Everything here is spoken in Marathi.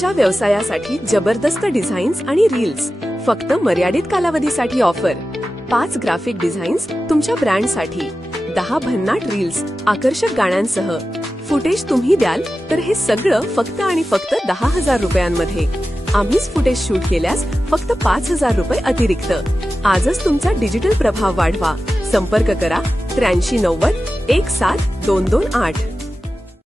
तुमच्या व्यवसायासाठी जबरदस्त डिझाईन्स आणि रील्स. फक्त मर्यादित कालावधीसाठी ऑफर. 5 ग्राफिक डिझाईन्स तुमच्या ब्रँडसाठी, 10 भन्नाट रील्स आकर्षक गाण्यांसह. फुटेज तुम्ही द्याल तर हे सगळं फक्त आणि फक्त 10,000 रुपयांमध्ये. आम्हीच फुटेज शूट केल्यास फक्त 5,000 रुपये अतिरिक्त. आजच तुमचा डिजिटल प्रभाव वाढवा. संपर्क करा 8390 17 228.